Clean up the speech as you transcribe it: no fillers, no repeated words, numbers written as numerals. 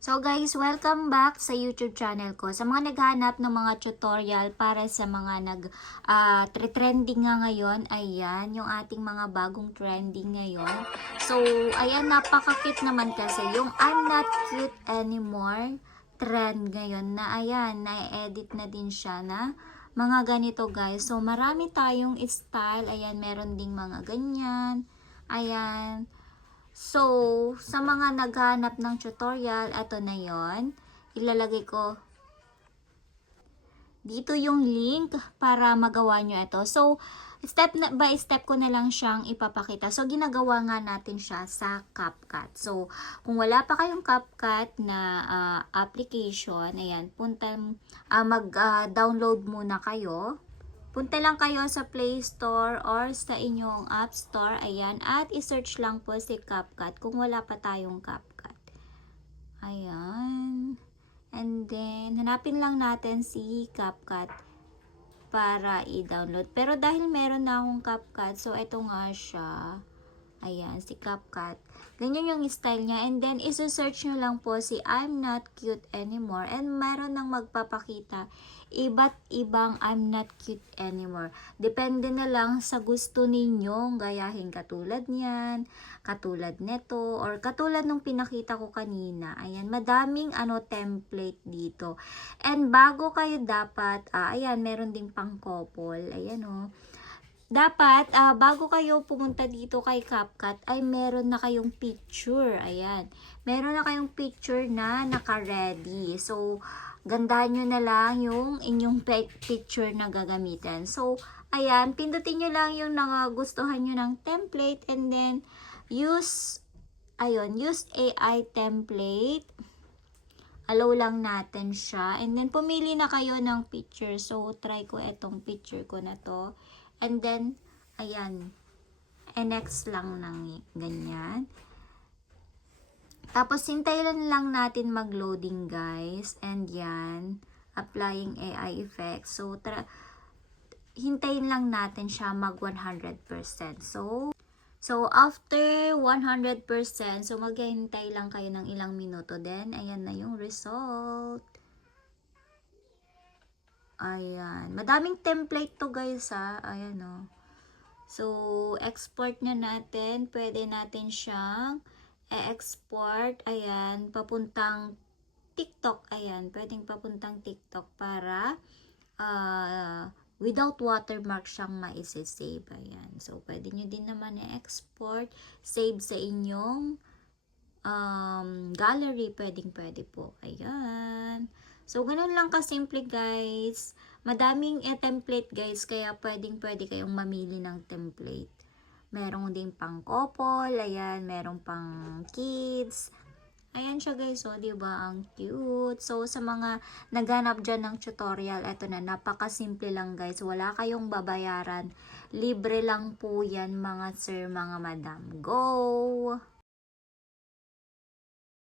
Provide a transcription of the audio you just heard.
So guys, welcome back sa YouTube channel ko. Sa mga naghahanap ng mga tutorial para sa mga trending nga ngayon, ayan, yung ating mga bagong trending ngayon. So, ayan, napaka-cute naman kasi yung I'm not cute anymore trend ngayon na ayan, na-edit na din siya na mga ganito guys. So, marami tayong style. Ayan, meron ding mga ganyan. Ayan. So, sa mga naghahanap ng tutorial, ito na yon. Ilalagay ko dito yung link para magawa nyo ito. So, step by step ko na lang siyang ipapakita. So, ginagawa nga natin siya sa CapCut. So, kung wala pa kayong CapCut na application, ayan, mag-download muna kayo. Punta lang kayo sa Play Store or sa inyong App Store, ayan, at i-search lang po si CapCut kung wala pa tayong CapCut. Ayan. And then, hanapin lang natin si CapCut para i-download. Pero dahil meron na akong CapCut, so ito nga siya. Ayan, si CapCut. Ganyan yung style niya. And then, iso-search nyo lang po si I'm not cute anymore. And meron nang magpapakita iba't ibang I'm not cute anymore. Depende na lang sa gusto ninyong gayahin, katulad niyan, katulad neto, or katulad nung pinakita ko kanina. Ayan, madaming template dito. And bago kayo dapat, ayan, meron ding pang couple. Ayan dapat, bago kayo pumunta dito kay CapCut, ay meron na kayong picture. Ayan. Meron na kayong picture na naka-ready. So, gandahan nyo na lang yung inyong picture na gagamitin. So, ayan. Pindutin nyo lang yung gustuhan nyo ng template. And then, use AI template. Allow lang natin siya. And then, pumili na kayo ng picture. So, try ko itong picture ko na to. And then, ayan, next lang ng ganyan. Tapos, hintayin lang natin mag-loading, guys. And yan, applying AI effects. So, hintayin lang natin siya mag 100%. So, after 100%, so maghihintay lang kayo ng ilang minuto. Then, ayan na yung result. Ayan. Madaming template to guys Ayan So, export na natin. Pwede natin siyang e-export. Ayan. Papuntang TikTok. Ayan. Pwedeng papuntang TikTok para without watermark siyang maisisave. Ayan. So, pwede nyo din naman i-export. Save sa inyong gallery. Pwede po. Ayan. So, ganun lang kasimple guys. Madaming template guys, kaya pwede kayong mamili ng template. Merong din pang couple, ayan, merong pang kids. Ayan siya guys, diba? Ang cute. So, sa mga naghanap dyan ng tutorial, eto na, napakasimple lang guys. Wala kayong babayaran. Libre lang po yan mga sir, mga madam. Go!